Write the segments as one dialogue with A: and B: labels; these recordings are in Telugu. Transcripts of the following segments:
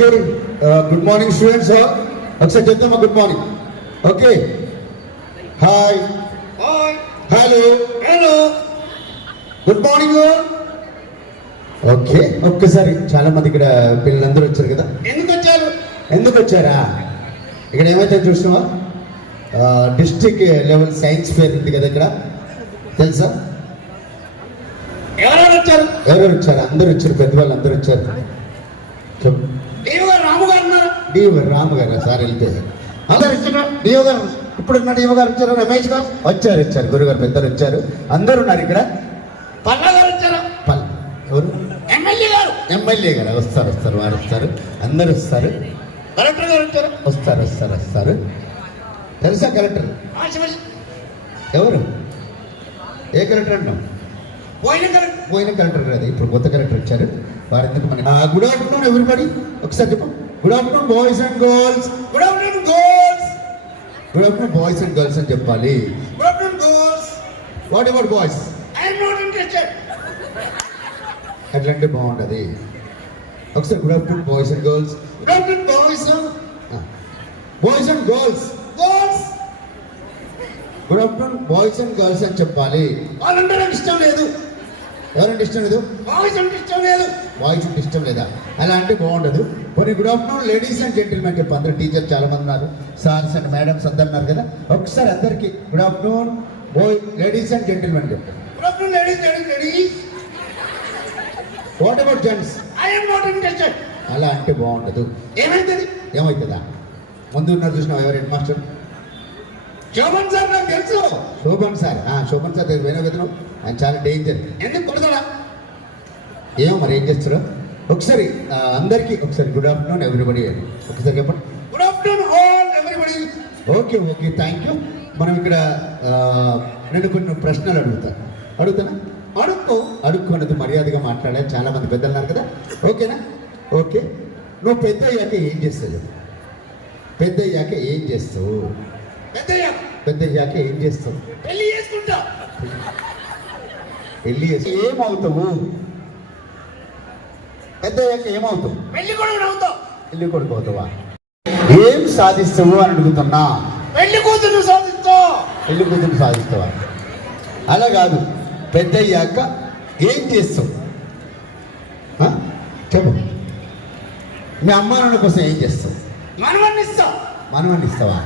A: ఓకే గుడ్ మార్నింగ్ స్టూడెంట్స్ ఒకసారి చెప్తామా good morning okay hi
B: hi
A: hello
B: hello
A: good morning okay ఒక్కసారి చాలా మంది ఇక్కడ పిల్లలందరూ వచ్చారు కదా?
B: ఎందుకు వచ్చారు?
A: ఎందుకు వచ్చారా? ఇక్కడ ఏమైతే చూసినావా? డిస్ట్రిక్ట్ లెవెల్ సైన్స్ ఫేర్ ఉంది కదా ఇక్కడ? తెలుసా?
B: ఎవరెవరు వచ్చారు?
A: ఎవరెవరు వచ్చారు? అందరూ వచ్చారు పెద్దవాళ్ళు అందరూ వచ్చారు చెప్పు
B: దేవు గారు రాము
A: డిఓ రాము గారు సార్ వెళ్ళిపోయారు అందరు వచ్చారు డిఓ గారు ఇప్పుడు ఉన్న డిఓ గారు వచ్చారు? రమేష్ గారు? వచ్చారు వచ్చారు. గురుగారు పెద్దలు వచ్చారు. అందరూ ఉన్నారు ఇక్కడ.
B: పల్లా గారు వచ్చారు?
A: పల్ ఎవరు?
B: ఎమ్మెల్యే గారు.
A: ఎమ్మెల్యే గారు. వస్తారు వస్తారు వారు వస్తారు. అందరూ వస్తారు.
B: కలెక్టర్ గారు వచ్చారు?
A: వస్తారు వస్తారు వస్తారు. తెలుసా కలెక్టర్? ఎవరు? ఏ కలెక్టర్ అంటాం
B: పోయిన కలెక్టర్.
A: పోయిన కలెక్టర్ కాదు ఇప్పుడు కొత్త కలెక్టర్ వచ్చారు. వారు ఎందుకు మన గుడ్ ఆఫ్టర్నూన్ ఎవ్రీబడి ఒకసారి చెప్పు. Good afternoon boys and girls
B: good afternoon girls
A: good afternoon boys and girls అని చెప్పాలి
B: good afternoon girls
A: what about boys
B: I'm not interested
A: అట్లంటే బాగుంటుంది ఒకసారి good afternoon boys and girls good afternoon boys boys and girls
B: girls
A: good afternoon boys and girls అని చెప్పాలి
B: వాళ్ళంటే నాకు ఇష్టం లేదు.
A: ఎవరంటే ఇష్టం లేదు?
B: బాయ్స్ అంటే ఇష్టం లేదు.
A: బాయ్స్ అంటే ఇష్టం లేదా? అలా అంటే బాగుండదు. కొన్ని good afternoon ladies and gentlemen చెప్పు. అందరు టీచర్ చాలా మంది ఉన్నారు. సార్స్ అండ్ మేడమ్స్ అందరు ఉన్నారు కదా. ఒకసారి అందరికి good afternoon boy ladies and gentlemen చెప్పు.
B: Good afternoon ladies ladies ladies
A: what about gents
B: not interested
A: అలా అంటే బాగుండదు.
B: ఏమైతుంది?
A: ఏమవుతుందా ముందు ఉన్నారు చూసినావు ఎవరు హెడ్ మాస్టర్
B: శోభన్ సార్ నాకు తెలుసు.
A: శోభన్ సార్. శోభన్ సార్ దగ్గర పోయినా నువ్వు? ఆయన చాలా డేంజర్
B: ఎందుకు కొడతాడా?
A: ఏమో మరి ఏం చేస్తారో ఒకసారి అందరికీ ఒకసారి గుడ్ ఆఫ్టర్నూన్ ఎవ్రీబడి అని ఒకసారి చెప్పండి.
B: Good afternoon all everybody
A: okay okay thank you మనం ఇక్కడ నేను కొన్ని ప్రశ్నలు అడుగుతాను అడుగుతానా? అడుక్కో. అడుక్కున్నది మర్యాదగా మాట్లాడాలి. చాలా మంది పెద్దలు ఉన్నారు కదా. ఓకేనా? ఓకే. నువ్వు పెద్ద అయ్యాక ఏం చేస్తావు. పెద్ద అయ్యాక ఏం చేస్తావు?
B: పెద్దయ్య
A: పెద్ద అయ్యాక ఏం చేస్తావు?
B: పెళ్ళి చేసుకుంటా.
A: పెళ్ళి చేసి ఏమవుతావు? పెద్ద అయ్యాక ఏమవుతావు?
B: పెళ్ళి కూడా అవుతావు.
A: కొడుకు అవుతావా? ఏం సాధిస్తావు అని అడుగుతున్నా.
B: పెళ్ళి కూతురు సాధిస్తావు.
A: పెళ్ళి కూతురు సాధిస్తావా? అలా కాదు. పెద్ద అయ్యాక ఏం చేస్తావు? చెప్పు. మీ అమ్మ నాన్న కోసం ఏం చేస్తావు?
B: మనవన్ని ఇస్తావు
A: మనవన్ని ఇస్తావా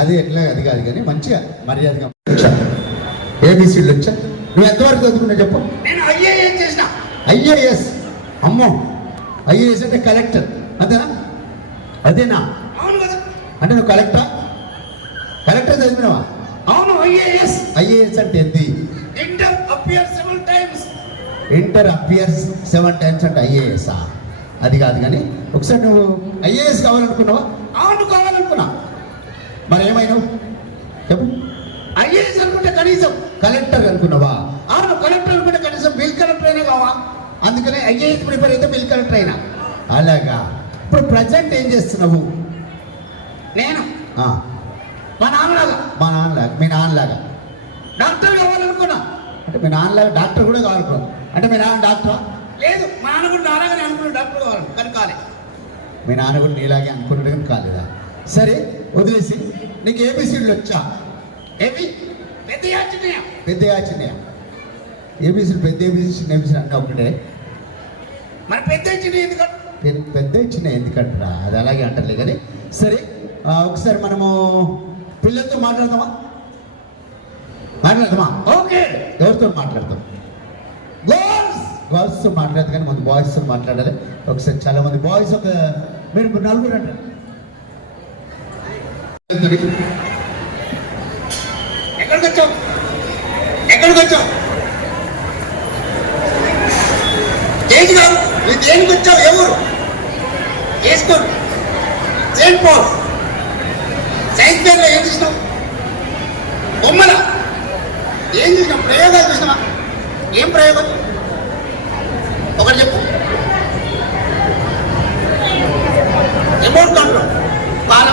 A: అది ఎట్లా అది కాదు కానీ మంచిగా మర్యాదగా వచ్చా ఏబిసిడ్లు వచ్చా నువ్వు ఎంతవరకు చదువుకున్నా చెప్పు.
B: నేను అయ్యే ఏం చేసిన.
A: ఐఏఎస్. అమ్మో ఐఏఎస్ అంటే కలెక్టర్. అదేనా? అదేనా?
B: అవును కదా.
A: అంటే నువ్వు కలెక్టరా? కలెక్టర్ చదివినావా?
B: అవును ఐఏఎస్.
A: ఐఏఎస్ అంటే ఏంది?
B: Inter appear seven times
A: inter appears seven times అంటే ఐఏఎస్ అది కాదు కానీ ఒకసారి నువ్వు ఐఏఎస్ కావాలనుకున్నావా?
B: అవును కావాలనుకున్నా.
A: మరి ఏమైనావు చెప్పు.
B: ఐఏఎస్ అనుకుంటే కనీసం.
A: కలెక్టర్ అనుకున్నావా
B: అవును కలెక్టర్ అనుకుంటే కనీసం బిల్ కలెక్టర్ అయినా కావా
A: అందుకనే ఐఏఎస్ ప్రిపేర్ అయితే బిల్ కలెక్టర్ అయినా అలాగా ఇప్పుడు ప్రజెంట్ ఏం చేస్తున్నావు?
B: నేను? మా నాన్నలాగా.
A: మా నాన్నలాగా మీ నాన్నలాగా.
B: డాక్టర్ కావాలనుకున్నా.
A: అంటే మీ నాన్నలాగా డాక్టర్ కూడా కావాలనుకున్నావు. అంటే మీ నాన్న డాక్టరా?
B: లేదు మా నాన్న కూడా నాన్నగానే అనుకున్న డాక్టర్ కావాలి కానీ కాలే.
A: మీ నాన్న కూడా నీలాగే అనుకున్నాడు కానీ కాలేదా? సరే వదిలేసి నీకు ఏబిసిడ్లు వచ్చా?
B: ఏమి పెద్ద యాచనీయం
A: పెద్ద యాచినాయా ఏబిసిడ్ పెద్ద ఏబిసి చిన్న ఏబిసి అన్నీ ఒకటే.
B: మరి పెద్ద ఎందుకంటే
A: పెద్ద పెద్ద ఇచ్చిన ఎందుకంటారా? అది అలాగే అంటలే కానీ సరే ఒకసారి మనము పిల్లలతో మాట్లాడదామా? మాట్లాడదామా?
B: ఓకే!
A: ఎవరితో మాట్లాడతాం
B: గర్ల్స్!
A: గర్ల్స్ మాట్లాడదు కానీ మంది బాయ్స్ మాట్లాడాలి. ఒకసారి చాలా మంది బాయ్స్ ఒక మీరు నలుగురు అంటారు.
B: ఎక్కడికి వచ్చావు? ఎక్కడికి వచ్చావు? కాదు నువ్వు దేనికి వచ్చావు ఎవరు? వేసుకోండి సెయింట్ పాల్ సైన్స్ ఫేర్లో ఏం చూసినావు బొమ్మల? ఏం చూసినావు ప్రయోగాలు చూసినావా? ఏం ప్రయోగం? ఒకటి చెప్పు రిమోట్ కంట్రోల్ పాల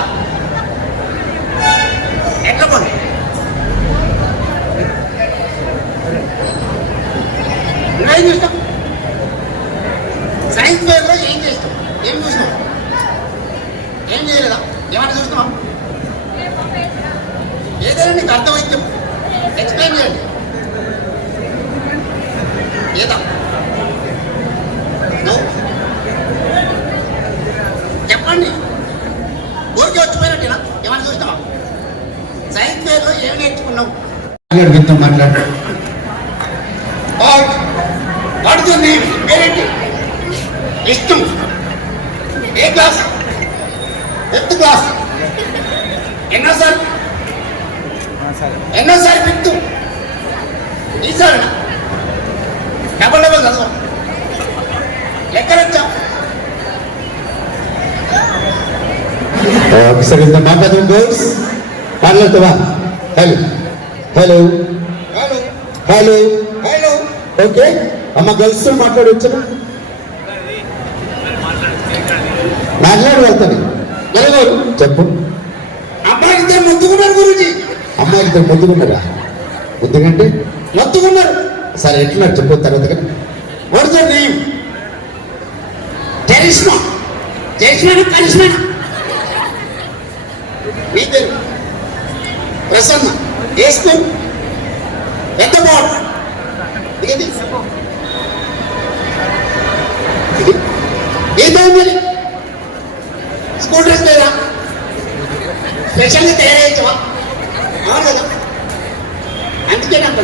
B: ఎట్లా కొని నువ్వేం చూసినావు సైన్స్ ఫేర్లో ఏం చేస్తావు ఏం చూసినావు సైన్ చేయలేదా? ఏమైనా చూస్తున్నాం ఏదైనా నీకు అర్థమైంది ఎక్స్ప్లెయిన్ చేయండి. ఏదా? చెప్పండి. ఊరికే వచ్చిపోయినట్టేనా? ఏమైనా చూస్తావా సైన్స్ ఫేర్లో ఏం నేర్చుకున్నావు?
A: మీతో మాట్లాడు.
B: వాడుతుంది పేరేంటి ఏ క్లాస్? ఫిఫ్త్ క్లాస్ ఎన్నోసారి ఫిఫ్త్ ఈసారి డబల్ డబల్ చదవ
A: ఒకసారి మాట్లాడు girls మాట్లాడుతావా hello hello
B: hello
A: hello
B: hello
A: okay అమ్మ గర్ల్స్ మాట్లాడవచ్చు మాట్లాడు వెళ్తాను. చెప్పు.
B: అబ్బాయికి ఇద్దరు ముద్దుకున్నారు గురుజీ.
A: అమ్మాయికి ఇద్దరు ముద్దుకున్నారా? ముద్దుకంటే
B: మొత్తుకున్నారు
A: సరే ఎట్లున్నారు? చెప్పు తర్వాత. కానీ
B: నేమ్ చరిష్మా చరిష్మా కరిష్మా నీ పేరు ప్రసన్న. ఏ స్కూల్ ఎంత బోర్డ్ ఇది ఇది ఏ మరి స్కూల్ డ్రెస్ లేదా స్పెషల్గా తయారయ్యవా అవును? కదా అందుకే నాకు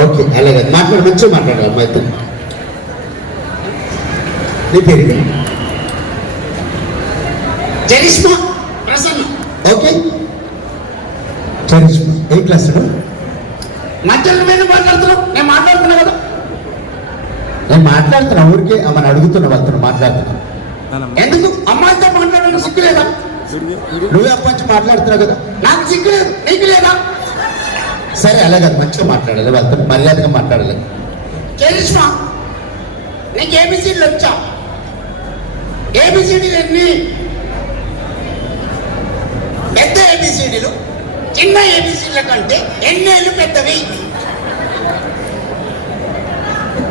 A: ఓకే అలాగే మాట్లాడు మంచిగా మాట్లాడాలి అమ్మాయితో నీ పేరు?
B: చరిష్మా ప్రసన్న.
A: ఓకే. చరిష్మా ఏ క్లాస్
B: మధ్యలో మీద మాట్లాడుతున్నావు? నేను మాట్లాడుతున్నా కదా.
A: నేను మాట్లాడుతున్నా ఊరికే ఆమెను అడుగుతున్నా వాళ్ళతో మాట్లాడుతున్నా.
B: ఎందుకు? అమ్మాయితో మాట్లాడడానికి సిగ్గు లేదా?
A: నువ్వే అప్పటి మాట్లాడుతున్నావు కదా.
B: నాకు సిగ్గు లేదు. నీకు లేదా?
A: సరే అలాగే. మంచిగా మాట్లాడాలి. వాళ్ళతో మర్యాదగా మాట్లాడాలి.
B: చరిష్మా నీకు ఏబిసిడీలు వచ్చా? ఏబిసిడీలు ఎన్ని? పెద్ద ఏబిసిడీలు చిన్న ఏబిసిడీల కంటే ఎన్నేళ్ళు పెద్దవి?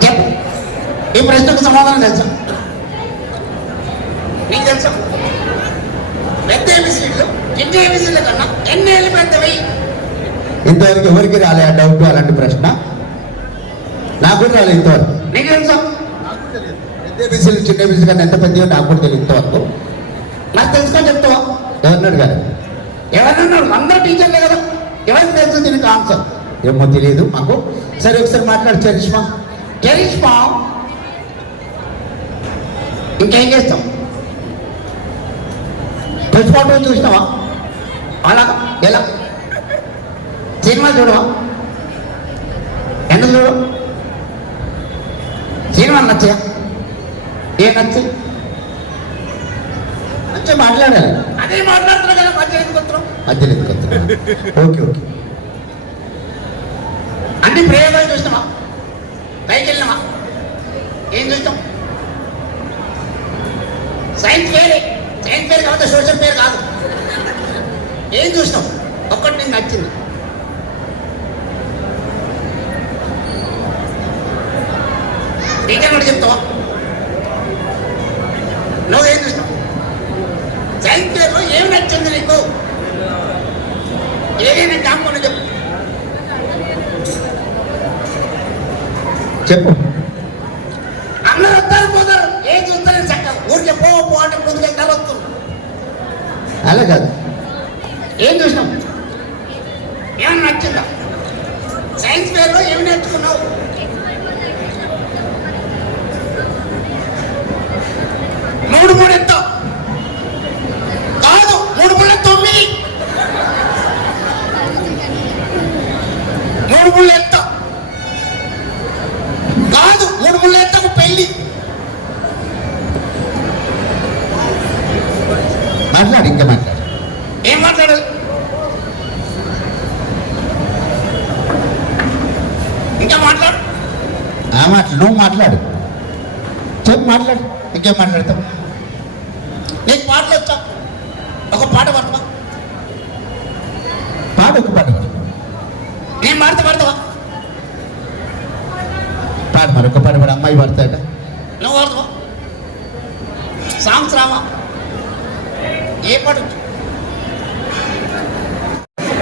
B: చెప్పు. ఈ ప్రశ్నకు సమాధానం తెలుసా నీకు తెలుసా? పెద్ద ఏబిసిడీలు చిన్న ఏబిసిడీల కన్నా ఎన్నేళ్ళు పెద్దవి.
A: ఇంతవరకు ఎవరికి రాలే ఆ డౌట్ అలాంటి ప్రశ్న? నాకు కూడా రాలేదు ఇంతవరకు.
B: నీకు తెలుసా
A: పెద్ద బిజీలు చిన్న బిజీ కన్నా ఎంత పెద్దయో నాకు కూడా తెలియదు ఇంతవరకు.
B: నాకు తెలుసుకొని చెప్తావా?
A: ఎవరినాడు గారు?
B: ఎవరన్నారు అందరూ టీచర్లే కదా. ఎవరికి తెలుసు దీనికి ఆన్సర్?
A: ఏమో తెలియదు మాకు. సరే ఒకసారి మాట్లాడు చరిష్మా.
B: చరిష్మా? ఇంకేం చేస్తాం? పుష్పాటు చూసినావా? అలా ఎలా? సినిమా చూడవా? ఎందుకు చూడు సినిమా నచ్చా ఏ నచ్చి
A: మంచిగా మాట్లాడాలి.
B: అదే మాట్లాడుతున్నా కదా
A: మధ్యలో? Okay okay.
B: అన్ని ప్రయోగాలు చూసినావా? పైకి వెళ్ళినావా? ఏం చూస్తాం సైన్స్ పేరే సైన్స్ పేరు కాబట్టి సోషల్ పేరు కాదు. ఏం చూస్తాం ఒక్కటి నేను నచ్చింది. టీచర్ కూడా చెప్తావా? నువ్వేం చూసినావు? సైన్స్ పేరులో ఏం నచ్చింది నీకు? ఏదైనా కాకుండా చెప్పు.
A: చెప్పు. అలా కాదు
B: ఏం చూసినాం ఏమన్నా నచ్చిందా సైన్స్ ఫేర్లో ఏమి నేర్చుకున్నావు మూడు మూడు ఎంత కాదు మూడు మూడు తొమ్మిది మూడు మూడు ఎంత కాదు మూడు మూడు ఎంత ఒక పెళ్ళి
A: మాట్లాడు ఇంకా మాట్లాడు
B: ఏం మాట్లాడాలి ఇంకా మాట్లాడు
A: ఆ నువ్వు మాట్లాడు. చెప్పు మాట్లాడు. ఇంకేం మాట్లాడతావు?
B: నీకు పాటలు వచ్చా? ఒక పాట పడతావా
A: పాట ఒక పాట పాడు.
B: నేను పాడితే పడతావా?
A: పాట మరొక పాట పడ. అమ్మాయి పడతాయట.
B: నువ్వు పడతావా? సాంగ్స్ రావా? ఏ పాట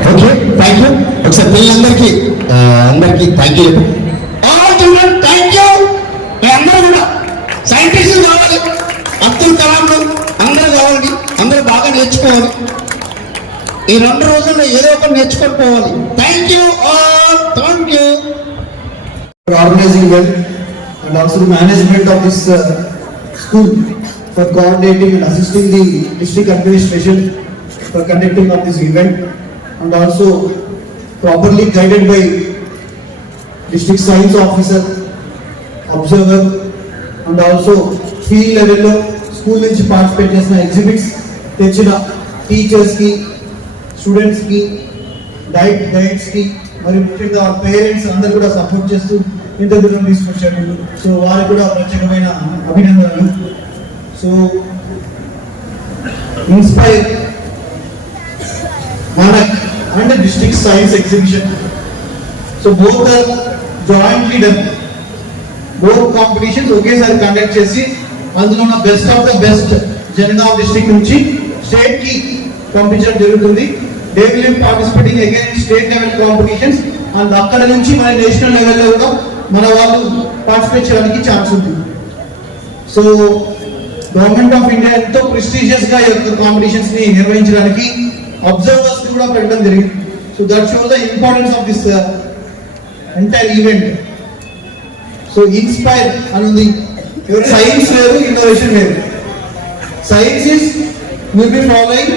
A: ఓకే థ్యాంక్ యూ ఒకసారి పిల్లలందరికీ అందరికీ థ్యాంక్ యూ
B: ఈ రెండు రోజుల్లో ఏదో ఒకటి నేర్చుకొని పోవాలి thank you all thank you
C: organizing well and also management of this school for coordinating and assisting the district administration for conducting of this event and also properly guided by district science officer observer and also field లెవెల్లో స్కూల్ నుంచి పార్టిసిపేట్ చేసిన ఎగ్జిబిట్స్ తెచ్చిన టీచర్స్కి స్టూడెంట్స్కి డైట్ గైడ్స్కి మరి ముఖ్యంగా పేరెంట్స్ అందరు కూడా సపోర్ట్ చేస్తూ ఇంత దూరం తీసుకొచ్చారు. సో వారికి కూడా ప్రత్యేకమైన అభినందనలు. So inspire Manak and district science exhibition so both are jointly done both competitions ఒకేసారి కండక్ట్ చేసి అందులో ఉన్న best of the best Jangaon district నుంచి స్టేట్కి పంపించడం జరుగుతుంది. They will participating again state level competitions and అక్కడ నుంచి మన నేషనల్ లెవెల్లో కూడా మన వాళ్ళు పార్టిసిపేట్ చేయడానికి ఛాన్స్ ఉంటుంది సో గవర్నమెంట్ ఆఫ్ ఇండియా ఎంతో ప్రెస్టీజియస్గా ఈ యొక్క కాంపిటీషన్స్ని నిర్వహించడానికి అబ్జర్వర్స్ కూడా పెట్టడం జరిగింది. So that shows the importance of this entire event so inspire అనుంది సైన్స్ వేరు ఇన్నోవేషన్ వేరు. Science is will be following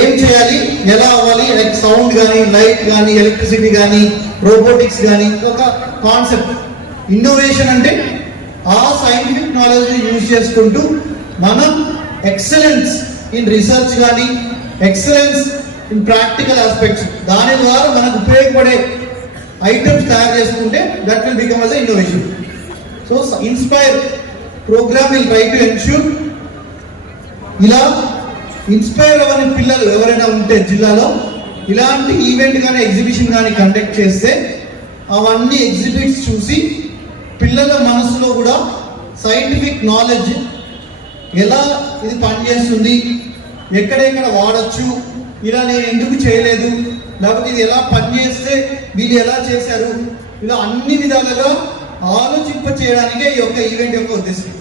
C: ఏం చేయాలి? ఎలా అవ్వాలి? లైక్ సౌండ్ కానీ లైట్ కానీ ఎలక్ట్రిసిటీ కానీ రోబోటిక్స్ కానీ ఒక కాన్సెప్ట్ ఇన్నోవేషన్ అంటే ఆ సైంటిఫిక్ నాలెడ్జ్ని యూజ్ చేసుకుంటూ మనం ఎక్సలెన్స్ ఇన్ రీసెర్చ్ కానీ ఎక్సలెన్స్ ఇన్ ప్రాక్టికల్ ఆస్పెక్ట్స్ దాని ద్వారా మనకు ఉపయోగపడే ఐటమ్స్ తయారు చేసుకుంటే that will become as innovation so inspire programme will try to ensure ఇలా ఇన్స్పైర్ అవ్వని పిల్లలు ఎవరైనా ఉంటే జిల్లాలో ఇలాంటి ఈవెంట్ కానీ ఎగ్జిబిషన్ కానీ కండక్ట్ చేస్తే అవన్నీ ఎగ్జిబిట్స్ చూసి పిల్లల మనసులో కూడా సైంటిఫిక్ నాలెడ్జ్ ఎలా ఇది పనిచేస్తుంది ఎక్కడెక్కడ వాడచ్చు ఇలా నేను ఎందుకు చేయలేదు లేకపోతే ఇది ఎలా పనిచేస్తే వీళ్ళు ఎలా చేశారు ఇలా అన్ని విధాలుగా ఆలోచింప చేయడానికే ఈ యొక్క ఈవెంట్ యొక్క ఉద్దేశం.